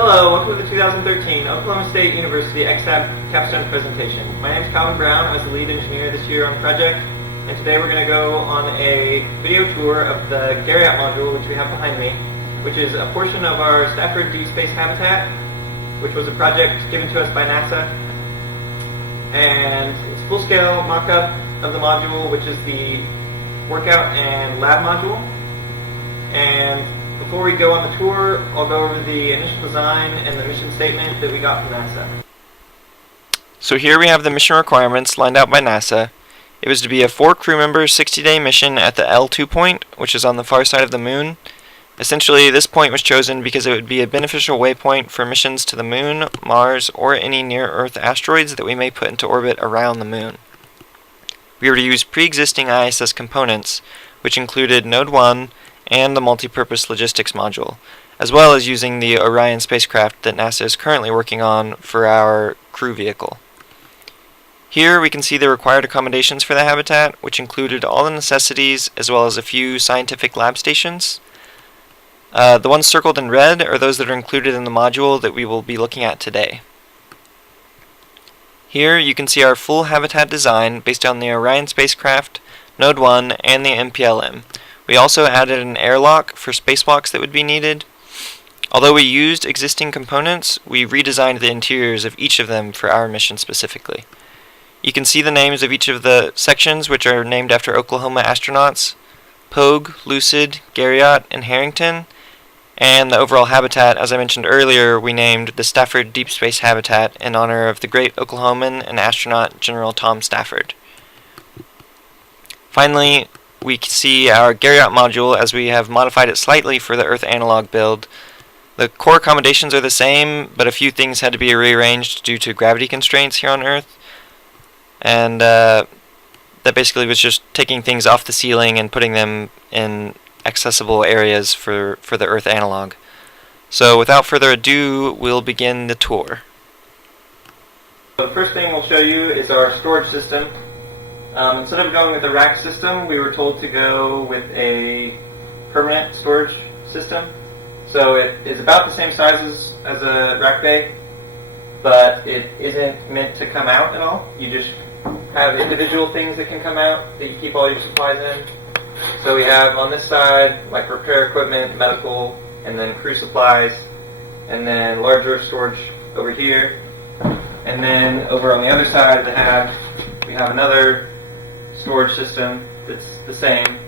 Hello, welcome to the 2013 Oklahoma State University XHab capstone presentation. My name is Calvin Brown. I was the lead engineer this year on the project, and today we're going to go on a video tour of the Garriott module, which we have behind me, which is a portion of our Stafford Deep Space Habitat, which was a project given to us by NASA. And it's a full-scale mock-up of the module, which is the workout and lab module. And before we go on the tour, I'll go over the initial design and the mission statement that we got from NASA. So here we have the mission requirements lined out by NASA. It was to be a 4-crew-member 60-day mission at the L2 point, which is on the far side of the moon. Essentially, this point was chosen because it would be a beneficial waypoint for missions to the moon, Mars, or any near-Earth asteroids that we may put into orbit around the moon. We were to use pre-existing ISS components, which included Node 1, and the multi-purpose logistics module, as well as using the Orion spacecraft that NASA is currently working on for our crew vehicle. Here we can see the required accommodations for the habitat, which included all the necessities as well as a few scientific lab stations. The ones circled in red are those that are included in the module that we will be looking at today. Here you can see our full habitat design based on the Orion spacecraft, Node 1, and the MPLM. We also added an airlock for spacewalks that would be needed. Although we used existing components, we redesigned the interiors of each of them for our mission specifically. You can see the names of each of the sections, which are named after Oklahoma astronauts: Pogue, Lucid, Garriott, and Harrington. And the overall habitat, as I mentioned earlier, we named the Stafford Deep Space Habitat in honor of the great Oklahoman and astronaut General Tom Stafford. Finally, we see our Garriott module as we have modified it slightly for the Earth analog build. The core accommodations are the same, but a few things had to be rearranged due to gravity constraints here on Earth. And that basically was just taking things off the ceiling and putting them in accessible areas for the Earth analog. So without further ado, we'll begin the tour. So the first thing we'll show you is our storage system. Instead of going with a rack system, we were told to go with a permanent storage system. So it is about the same size as a rack bay, but it isn't meant to come out at all. You just have individual things that can come out that you keep all your supplies in. So we have on this side like repair equipment, medical, and then crew supplies, and then larger storage over here. And then over on the other side of the hab, we have another storage system that's the same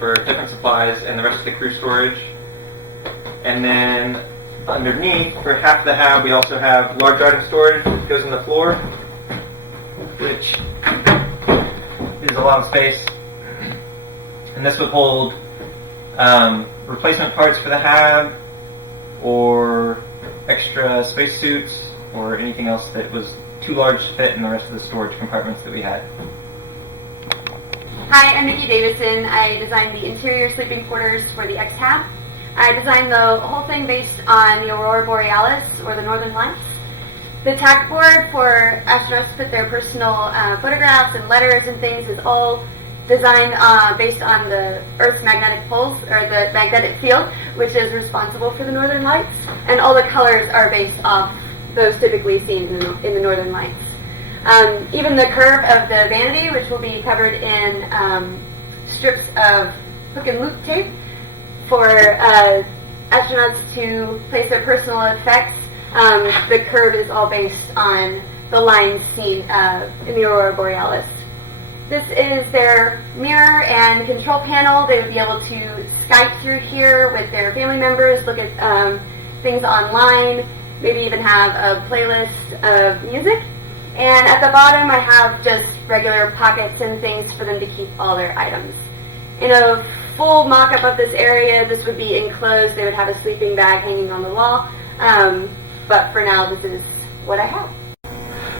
for different supplies and the rest of the crew storage. And then underneath, for half the hab, we also have large item storage that goes in the floor, which is a lot of space. And this would hold replacement parts for the hab, or extra spacesuits, or anything else that was too large to fit in the rest of the storage compartments that we had. Hi, I'm Nikki Davison. I designed the interior sleeping quarters for the XHab. I designed the whole thing based on the Aurora Borealis, or the Northern Lights. The tack board for astronauts to put their personal photographs and letters and things is all designed based on the Earth's magnetic poles, or the magnetic field, which is responsible for the Northern Lights. And all the colors are based off those typically seen in the Northern Lights. Even the curve of the vanity, which will be covered in strips of hook and loop tape for astronauts to place their personal effects. The curve is all based on the lines seen in the Aurora Borealis. This is their mirror and control panel. They would be able to Skype through here with their family members, look at things online, maybe even have a playlist of music. And at the bottom, I have just regular pockets and things for them to keep all their items. In a full mock-up of this area, this would be enclosed. They would have a sleeping bag hanging on the wall. But for now, this is what I have.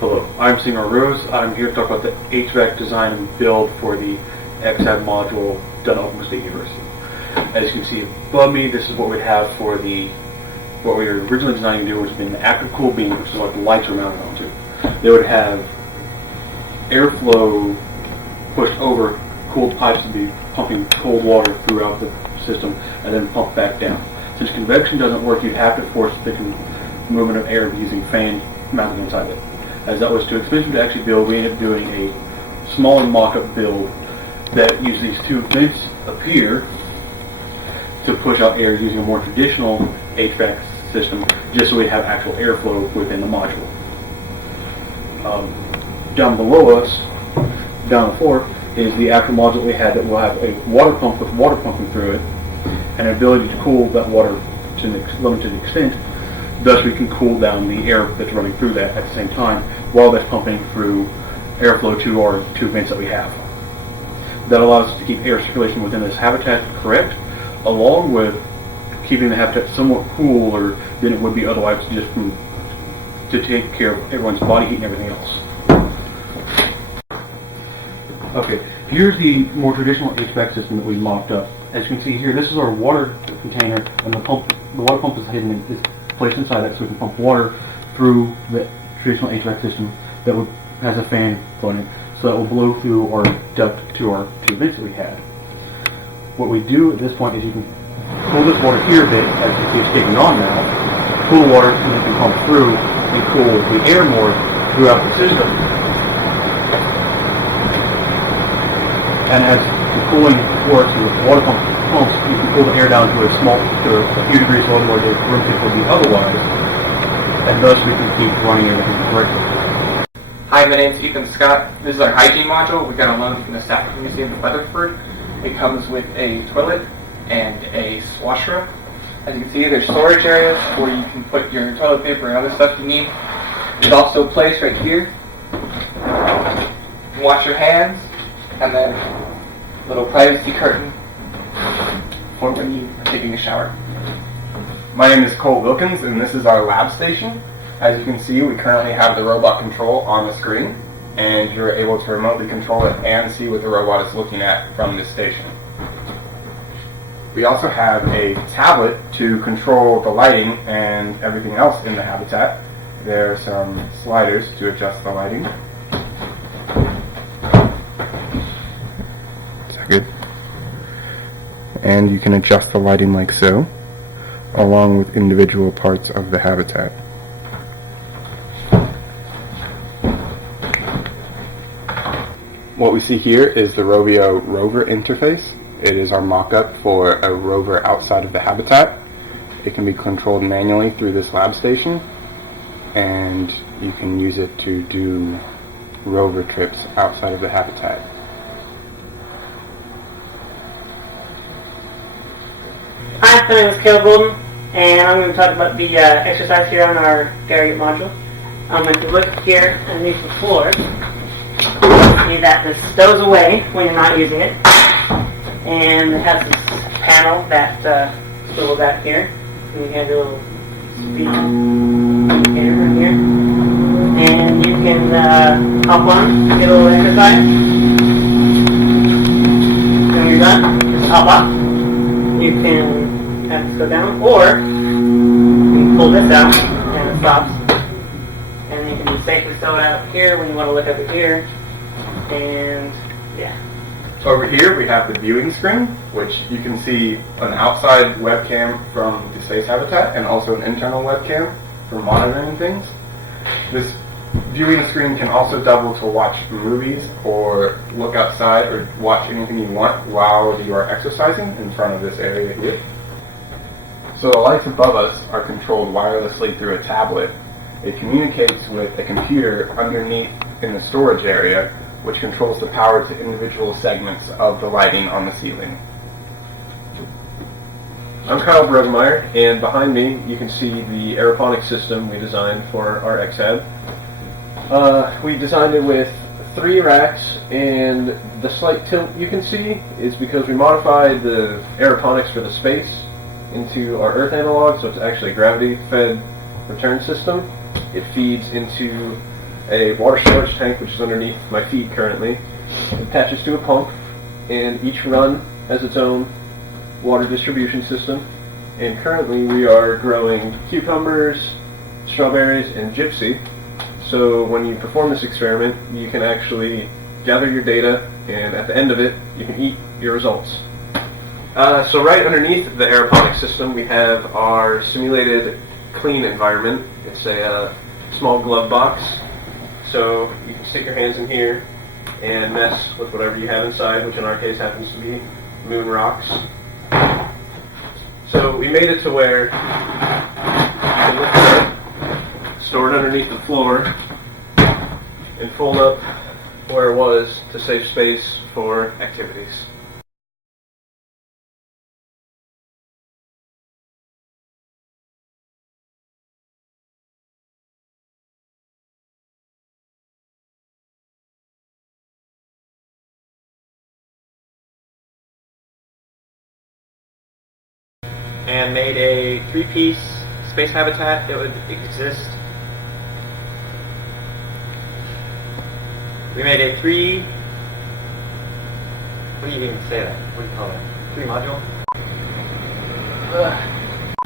Hello, I'm Seymour Rose. I'm here to talk about the HVAC design and build for the XHab module done at Oklahoma State University. As you can see above me, this is what we'd have for what we were originally designing to do, which has been an active cool beam, which is what the lights are mounted onto. They would have airflow pushed over cooled pipes to be pumping cold water throughout the system and then pumped back down. Since convection doesn't work, you'd have to force the movement of air using fan mounted inside it. As that was too expensive to actually build, we ended up doing a smaller mock-up build that used these two vents up here to push out air using a more traditional HVAC system, just so we have actual airflow within the module. Down below us, down the floor, is the actual module we had that will have a water pump with water pumping through it, and an ability to cool that water to an limited extent. Thus, we can cool down the air that's running through that at the same time, while that's pumping through airflow to our two vents that we have. That allows us to keep air circulation within this habitat correct, along with keeping the habitat somewhat cooler than it would be otherwise, just to take care of everyone's body heat and everything else. Okay, here's the more traditional HVAC system that we mocked up. As you can see here, this is our water container, and the water pump is placed inside that, so we can pump water through the traditional HVAC system that has a fan blowing it, so that will blow through our duct to our two vents that we had. What we do at this point is you can cool this water here a bit, as you can see it's taking on now, cool water, and you can pump through and cool the air more throughout the system. And as the cooling works with water pumps, you can cool the air down to a few degrees below where the room temperature would be otherwise, and thus we can keep running everything correctly. Hi, my name is Ethan Scott. This is our Hygiene module. We got a loan from the Stafford Museum of Weatherford. It comes with a toilet and a washroom. As you can see, there's storage areas where you can put your toilet paper and other stuff you need. There's also a place right here. You can wash your hands, and then a little privacy curtain for when you are taking a shower. My name is Cole Wilkins, and this is our lab station. As you can see, we currently have the robot control on the screen, and you're able to remotely control it and see what the robot is looking at from this station. We also have a tablet to control the lighting and everything else in the habitat. There are some sliders to adjust the lighting. Is that good? And you can adjust the lighting like so, along with individual parts of the habitat. What we see here is the Rover Interface. It is our mock-up for a rover outside of the habitat. It can be controlled manually through this lab station, and you can use it to do rover trips outside of the habitat. Hi, my name is Caleb Golden, and I'm going to talk about the exercise here on our Farragut module. If you look here underneath the floor, see that this stows away when you're not using it, and it has this panel that swivels out here, and you have your little speed camera here, and you can hop on, get a little exercise. When you're done, just hop off. You can have this go down, or you can pull this out and it stops, and you can safely stow it out here when you want to look over here, and yeah. So over here we have the viewing screen, which you can see an outside webcam from the space habitat and also an internal webcam for monitoring things. This viewing screen can also double to watch movies or look outside or watch anything you want while you are exercising in front of this area here. So the lights above us are controlled wirelessly through a tablet. It communicates with a computer underneath in the storage area, which controls the power to individual segments of the lighting on the ceiling. I'm Kyle Bregmeyer, and behind me you can see the Aeroponics system we designed for our XHab. We designed it with 3 racks, and the slight tilt you can see is because we modified the Aeroponics for the space into our Earth analog, so it's actually a gravity-fed return system. It feeds into a water storage tank, which is underneath my feet currently. It attaches to a pump, and each run has its own water distribution system. And currently we are growing cucumbers, strawberries, and gypsy. So when you perform this experiment, you can actually gather your data, and at the end of it, you can eat your results. So right underneath the Aeroponics system, we have our simulated clean environment. It's a small glove box. So you can stick your hands in here and mess with whatever you have inside, which in our case happens to be moon rocks. So we made it to where you can lift it up, store it underneath the floor, and fold up where it was to save space for activities. And made a 3-piece space habitat that would exist. We made a what do you even say that? What do you call that? 3 module?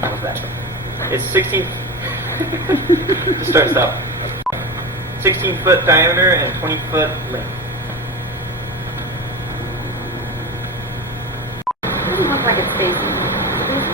What was that? It's 16, just start stop. 16-foot diameter and 20-foot length. It doesn't look like it's spacey.